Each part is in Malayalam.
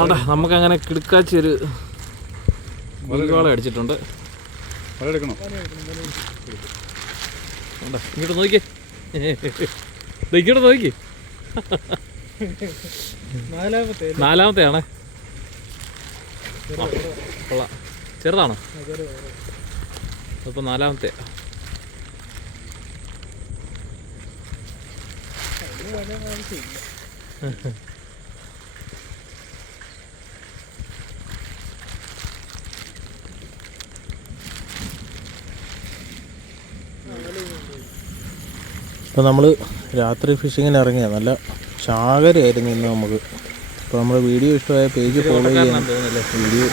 അവിടെ നമുക്കങ്ങനെ കിടക്കാച്ചൊരു വളം അടിച്ചിട്ടുണ്ട്. ഇങ്ങോട്ട് നോക്കിയേ, ഇങ്ങോട്ട് നോക്കി. നാലാമത്തെയാണേ. കൊള്ളാം. ചെറുതാണോ? അതിപ്പോൾ നാലാമത്തെ. ഇപ്പോൾ നമ്മൾ രാത്രി ഫിഷിങ്ങിന് ഇറങ്ങിയ നല്ല ചാകരയായിരുന്നു ഇന്ന് നമുക്ക്. അപ്പോൾ നമ്മുടെ വീഡിയോ ഇഷ്ടമായ പേജ് ഫോളോ ചെയ്യാനും വീഡിയോ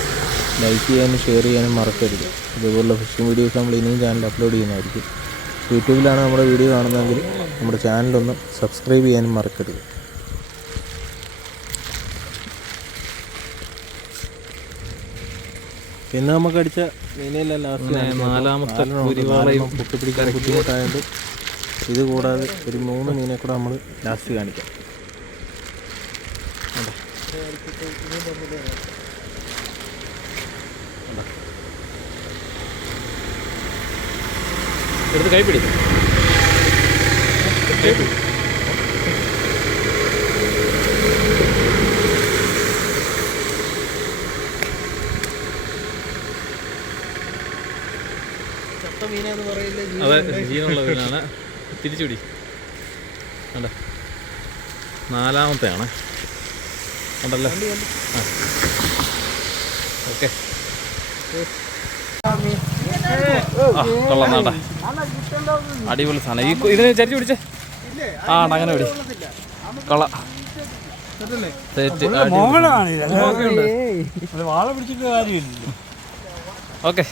ലൈക്ക് ചെയ്യാനും ഷെയർ ചെയ്യാനും മറക്കരുത്. ഇതുപോലുള്ള ഫിഷിംഗ് വീഡിയോസ് നമ്മൾ ഇനിയും ചാനൽ അപ്ലോഡ് ചെയ്യുന്നതായിരിക്കും. യൂട്യൂബിലാണ് നമ്മുടെ വീഡിയോ കാണുന്നതെങ്കിൽ നമ്മുടെ ചാനലൊന്ന് സബ്സ്ക്രൈബ് ചെയ്യാനും മറക്കരുത്. പിന്നെ നമുക്ക് അടിച്ച മീനെല്ലാം ലാസ്റ്റ് നാലാമത്തെ പൊട്ടിപ്പിടിക്കാൻ ബുദ്ധിമുട്ടായതുകൊണ്ട് ഇത് കൂടാതെ ഒരു 3 മീനെ കൂടെ നമ്മൾ ലാസ്റ്റ് കാണിക്കാം. എടുത്ത് കൈപ്പിടി. അതെ, ജീവനുള്ള മീനാണ്. തിരിച്ചുപിടി. അല്ല, നാലാമത്തെയാണ്. ഉണ്ടല്ലോ. ആ, ഓക്കെ. കൊള്ളാം നാട്ടാ, അടിപൊളി സാധനം. ഇതിനെ ചരിച്ച് പിടിച്ചേ. ആ അങ്ങനെ പിടി. കൊള്ളാം. ഓക്കെ.